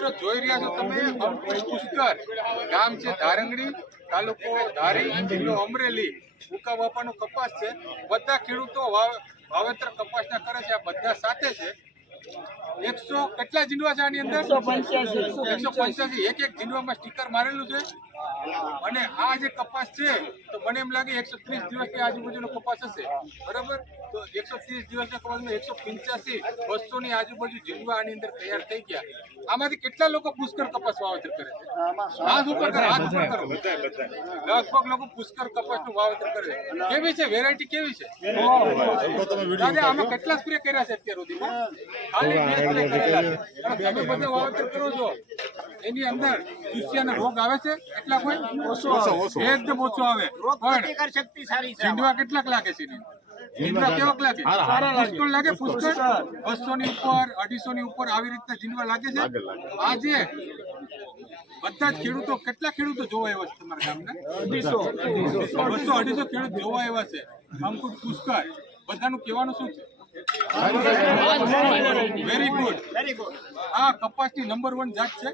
મિત્રો જોઈ રહ્યા છો તમે અંકુશ પુષ્કર. ગામ છે ધારંગડી તાલુકો ધારી જિલ્લો અમરેલી. ઉકા બાપાનો કપાસ છે. બધા ખેડૂતો વાવ- વાવેતર કપાસના કરે છે. આ બધા સાથે છે. એકસો કેટલા જીંડવા છે આની અંદર? એકસો પંચ્યાસી. એક એક જીંડવામાં સ્ટીકર મારેલું છે. અને આ જે કપાસ છે, તો મને એમ લાગે એકસો ત્રીસ દિવસની આજુબાજુનો કપાસ હશે. બરાબર? તો એકસો ત્રીસ દિવસના કપાસમાં એકસો પંચ્યાસી બસો ની આજુબાજુ જીંડવા આની અંદર તૈયાર થઈ ગયા. આમાંથી કેટલા લોકો પુષ્કર કપાસ વાવેતર કરે છે? હાથ ઉપર કરે, હાથ ઉપર કરો. લગભગ લોકો પુષ્કર કપાસનું વાવેતર કરે છે. કેવી છે? વેરાયટી કેવી છે? દાદા, આમાં કેટલા સ્પ્રે કર્યા છે અત્યાર સુધીમાં? ખાલી તમે બધા વાવેતર કરો છો. એની અંદર ચૂસિયાનો રોગ આવે છે? કેટલા કોઈ? ઓછો એકદમ ઓછો આવે. પણ શક્તિ સારી કેટલાક લાગે છે? જીંડવા કેવાક લાગે? પુષ્કળ લાગે પુષ્કળ? બસો ની ઉપર અઢીસો ની ઉપર આવી રીતના જીંડવા લાગે છે? આજે બધા જ ખેડૂતો કેટલા ખેડૂતો જોવા આવ્યા છે તમારા ગામના? બસો અઢીસો ખેડૂત જોવા આવ્યા છે. અંકુર પુષ્કળ. બધાનું કહેવાનું શું છે? વેરી ગુડ વેરી ગુડ આ કપાસની નંબર વન જાત છે?